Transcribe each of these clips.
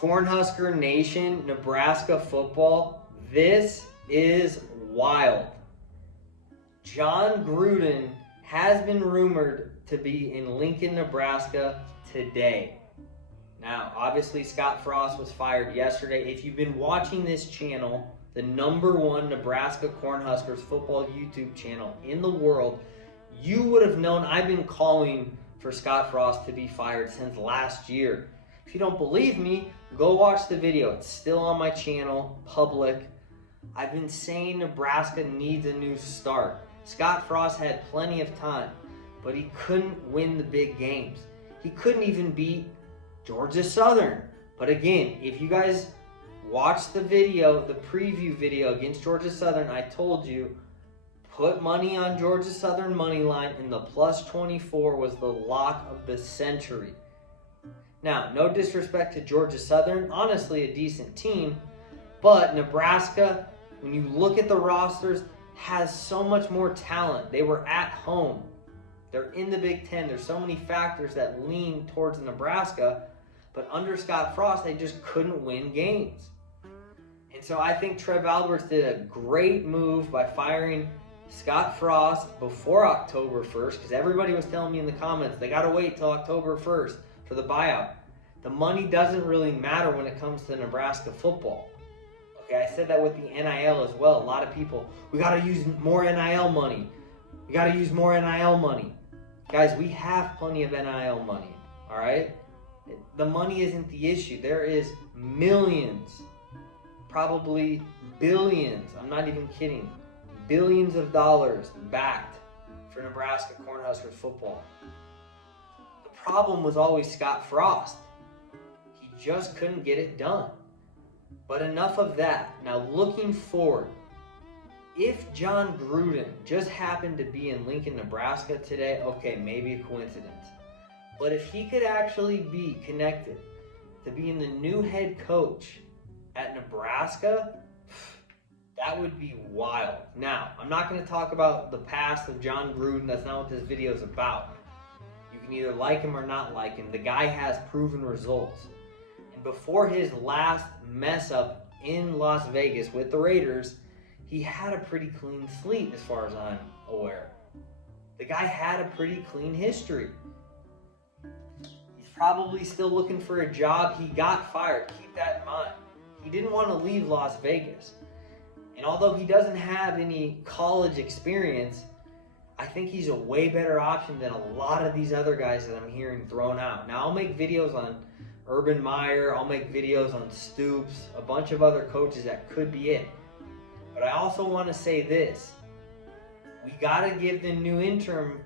Cornhusker Nation, Nebraska football, this is wild. Jon Gruden has been rumored to be in Lincoln, Nebraska today. Now, obviously, Scott Frost was fired yesterday. If you've been watching this channel, the #1 Nebraska Cornhuskers football YouTube channel in the world, you would have known I've been calling for Scott Frost to be fired since last year. If you don't believe me, go watch the video. It's still on my channel, public. I've been saying Nebraska needs a new start. Scott Frost had plenty of time, but he couldn't win the big games. He couldn't even beat Georgia Southern. But again, if you guys watch the video, the preview video against Georgia Southern, I told you, put money on Georgia Southern money line, and the +24 was the lock of the century. Now, no disrespect to Georgia Southern, honestly a decent team, but Nebraska, when you look at the rosters, has so much more talent. They were at home. They're in the Big Ten. There's so many factors that lean towards Nebraska, but under Scott Frost, they just couldn't win games. And so I think Trev Alberts did a great move by firing Scott Frost before October 1st, because everybody was telling me in the comments, they got to wait till October 1st for the buyout. The money doesn't really matter when it comes to Nebraska football. Okay, I said that with the NIL as well. A lot of people, we got to use more NIL money. We got to use more NIL money. Guys, we have plenty of NIL money, all right? The money isn't the issue. There is millions, probably billions, I'm not even kidding, billions of dollars backed for Nebraska Cornhuskers football. The problem was always Scott Frost. He just couldn't get it done. But enough of that. Now looking forward, if Jon Gruden just happened to be in Lincoln, Nebraska today, okay, maybe a coincidence. But if he could actually be connected to being the new head coach at Nebraska, that would be wild. Now, I'm not going to talk about the past of Jon Gruden. That's not what this video is about. You can either like him or not like him. The guy has proven results. And before his last mess up in Las Vegas with the Raiders, he had a pretty clean slate as far as I'm aware. The guy had a pretty clean history. He's probably still looking for a job. He got fired. Keep that in mind. He didn't want to leave Las Vegas. And although he doesn't have any college experience, I think he's a way better option than a lot of these other guys that I'm hearing thrown out. Now, I'll make videos on Urban Meyer. I'll make videos on Stoops, a bunch of other coaches that could be it. But I also want to say this. We got to give the new interim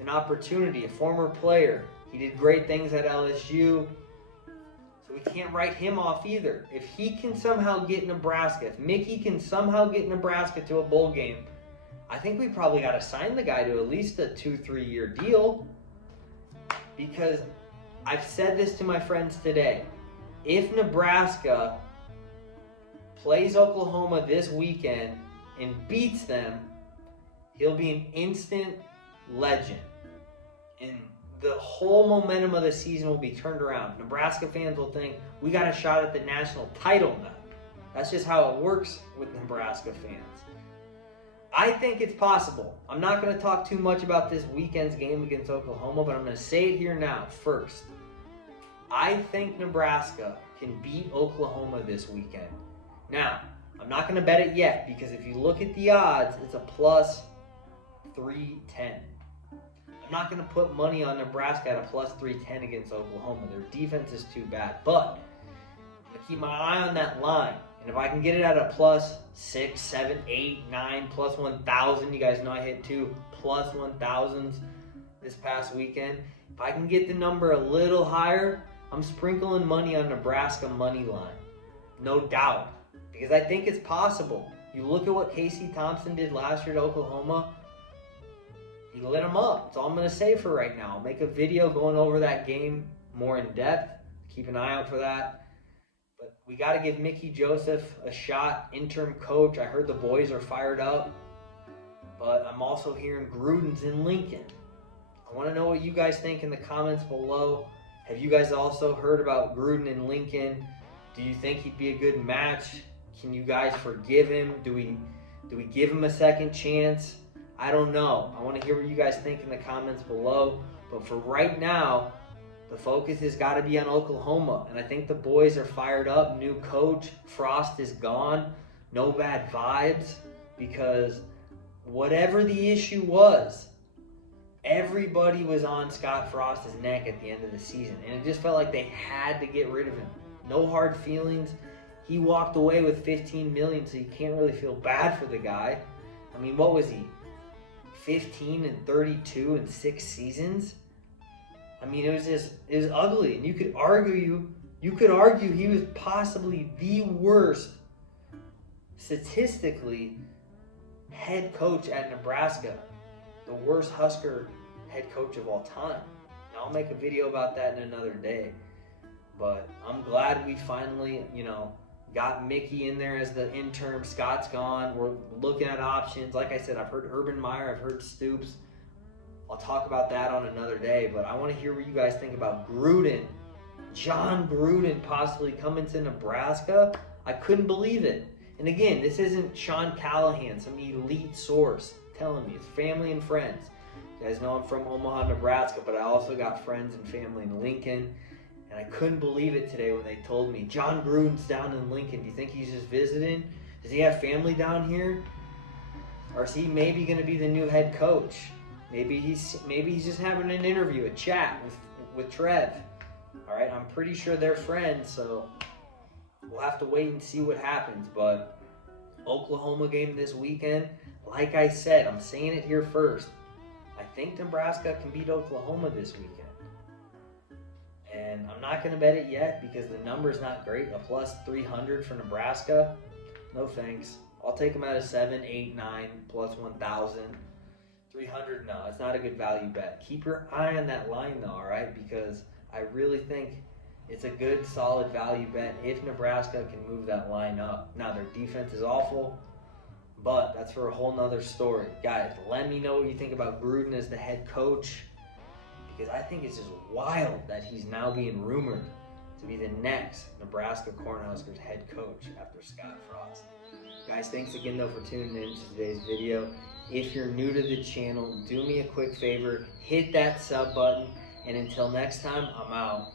an opportunity, a former player. He did great things at LSU. So we can't write him off either. If he can somehow get Nebraska, if Mickey can somehow get Nebraska to a bowl game, I think we probably got to sign the guy to at least a 2-3 year deal. Because I've said this to my friends today. If Nebraska plays Oklahoma this weekend and beats them, he'll be an instant legend. And the whole momentum of the season will be turned around. Nebraska fans will think, we got a shot at the national title now. That's just how it works with Nebraska fans. I think it's possible. I'm not going to talk too much about this weekend's game against Oklahoma, but I'm going to say it here now first. I think Nebraska can beat Oklahoma this weekend. Now, I'm not going to bet it yet, because if you look at the odds, it's a +310. I'm not going to put money on Nebraska at a +310 against Oklahoma. Their defense is too bad. But I'm going to keep my eye on that line. And if I can get it at a +6, 7, 8, 9, +1,000, you guys know I hit 2 +1,000s this past weekend. If I can get the number a little higher, I'm sprinkling money on Nebraska money line. No doubt. Because I think it's possible. You look at what Casey Thompson did last year at Oklahoma. He lit them up. That's all I'm going to say for right now. I'll make a video going over that game more in depth. Keep an eye out for that. But we got to give Mickey Joseph a shot, interim coach. I heard the boys are fired up. But I'm also hearing Gruden's in Lincoln. I want to know what you guys think in the comments below. Have you guys also heard about Gruden and Lincoln? Do you think he'd be a good match? Can you guys forgive him? Do we give him a second chance? I don't know. I want to hear what you guys think in the comments below. But for right now, the focus has got to be on Oklahoma. And I think the boys are fired up. New coach. Frost is gone. No bad vibes. Because whatever the issue was, everybody was on Scott Frost's neck at the end of the season. And it just felt like they had to get rid of him. No hard feelings. He walked away with $15 million, so you can't really feel bad for the guy. I mean, what was he? 15 and 32 in 6 seasons? I mean, it was ugly. And you could argue he was possibly the worst, statistically, head coach at Nebraska. The worst Husker head coach of all time. Now, I'll make a video about that in another day. But I'm glad we finally, got Mickey in there as the interim. Scott's gone. We're looking at options. Like I said, I've heard Urban Meyer. I've heard Stoops. I'll talk about that on another day. But I want to hear what you guys think about Gruden. Jon Gruden possibly coming to Nebraska. I couldn't believe it. And again, this isn't Sean Callahan, some elite source telling me. It's family and friends. You guys know I'm from Omaha, Nebraska, but I also got friends and family in Lincoln. And I couldn't believe it today when they told me, Jon Gruden's down in Lincoln. Do you think he's just visiting? Does he have family down here? Or is he maybe going to be the new head coach? Maybe he's just having an interview, a chat with Trev. All right, I'm pretty sure they're friends, so we'll have to wait and see what happens. But Oklahoma game this weekend, like I said, I'm saying it here first. I think Nebraska can beat Oklahoma this weekend. And I'm not going to bet it yet because the number's not great. A plus 300 for Nebraska. No thanks. I'll take them at a 7, 8, 9, plus 1,000. 300, no, it's not a good value bet. Keep your eye on that line though, all right? Because I really think it's a good, solid value bet if Nebraska can move that line up. Now, their defense is awful, but that's for a whole nother story. Guys, let me know what you think about Gruden as the head coach. Because I think it's just wild that he's now being rumored to be the next Nebraska Cornhuskers head coach after Scott Frost. Guys, thanks again though for tuning in to today's video. If you're new to the channel, do me a quick favor, hit that sub button, and until next time, I'm out.